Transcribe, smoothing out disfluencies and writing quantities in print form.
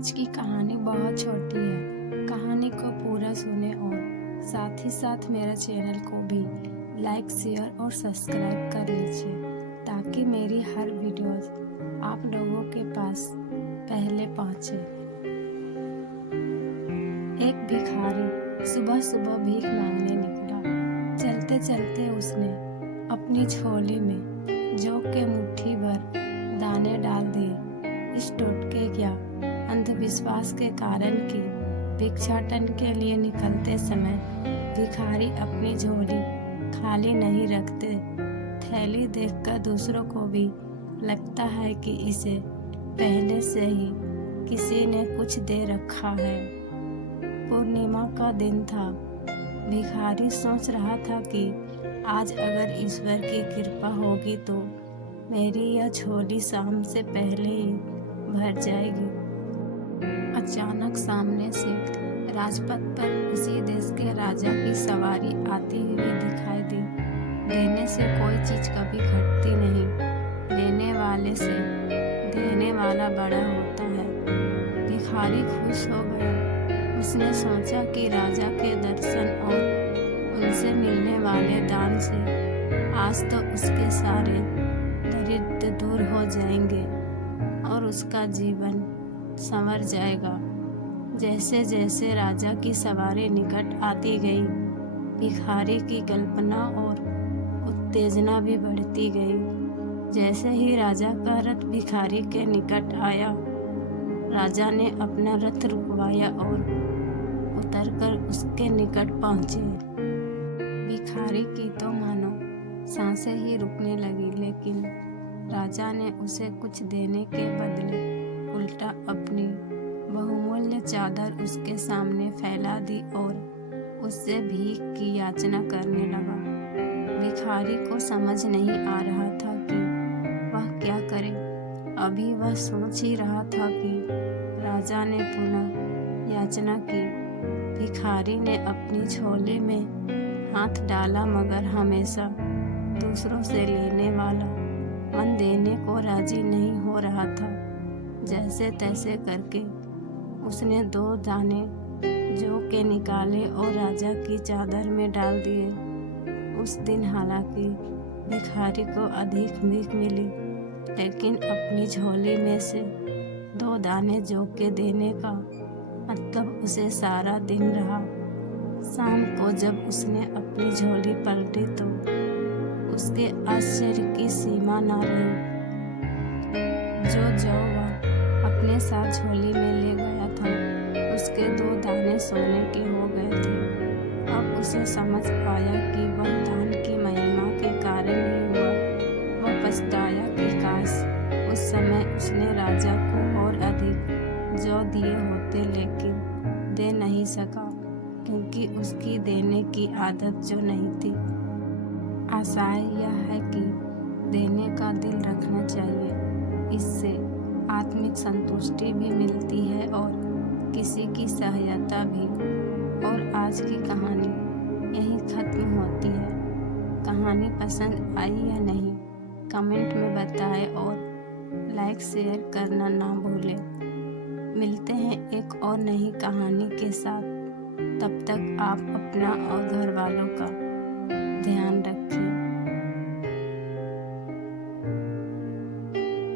आज की कहानी बहुत छोटी है। कहानी को पूरा सुने और साथ ही साथ मेरे चैनल को भी लाइक, शेयर और सब्सक्राइब कर लीजिए ताकि मेरी हर वीडियोस आप लोगों के पास पहले पहुंचे। एक भिखारी सुबह सुबह भीख मांगने निकला। चलते चलते उसने अपनी झोली में जौ के मुट्ठी भर दाने डाल दिए। इस टोटके या अंधविश्वास के कारण कि भिक्षाटन के लिए निकलते समय भिखारी अपनी झोली खाली नहीं रखते। थैली देखकर दूसरों को भी लगता है कि इसे पहले से ही किसी ने कुछ दे रखा है। पूर्णिमा का दिन था। भिखारी सोच रहा था कि आज अगर ईश्वर की कृपा होगी तो मेरी यह झोली शाम से पहले ही भर जाएगी। अचानक सामने से राजपथ पर उसी देश के राजा की सवारी आती हुई दिखाई दी। देने से कोई चीज कभी घटती नहीं, लेने वाले से देने वाला बड़ा होता है। भिखारी खुश हो गया। उसने सोचा कि राजा के दर्शन और उनसे मिलने वाले दान से आज तो उसके सारे दरिद्र दूर हो जाएंगे और उसका जीवन संवर जाएगा। जैसे जैसे राजा की सवारी निकट आती गई, भिखारी की कल्पना और उत्तेजना भी बढ़ती गई। जैसे ही राजा का रथ भिखारी के निकट आया, राजा ने अपना रथ रुकवाया और उतरकर उसके निकट पहुंचे। भिखारी की तो मानो सांसें ही रुकने लगी, लेकिन राजा ने उसे कुछ देने के बदले उल्टा अपनी बहुमूल्य चादर उसके सामने फैला दी और उससे भीख की याचना करने लगा। भिखारी को समझ नहीं आ रहा था कि वह क्या करे। अभी वह सोच ही रहा था कि राजा ने पुनः याचना की। भिखारी ने अपनी झोली में हाथ डाला, मगर हमेशा दूसरों से लेने वाला मन देने को राजी नहीं हो रहा था। जैसे तैसे करके उसने 2 दाने जौ के निकाले और राजा की चादर में डाल दिए। उस दिन हालांकि भिखारी को अधिक भीख मिली, लेकिन अपनी झोली में से 2 दाने जौ के देने का मतलब उसे सारा दिन रहा। शाम को जब उसने अपनी झोली पलटी तो उसके आश्चर्य की सीमा न रही। जो जौ वह अपने साथ झोली में ले गया था, उसके 2 दाने सोने के हो गए थे। अब उसे समझ आया कि वह दान की महिमा के कारण ही हुआ। वह पछताया कि काश उस समय उसने राजा को और अधिक जौ दिए होते, लेकिन दे नहीं सका क्योंकि उसकी देने की आदत जो नहीं थी। आशय यह है कि देने का दिल रखना चाहिए। इससे आत्मिक संतुष्टि भी मिलती है और किसी की सहायता भी। और आज की कहानी यहीं खत्म होती है। कहानी पसंद आई या नहीं कमेंट में बताएं और लाइक शेयर करना ना भूलें। मिलते हैं एक और नई कहानी के साथ। तब तक आप अपना और घर वालों का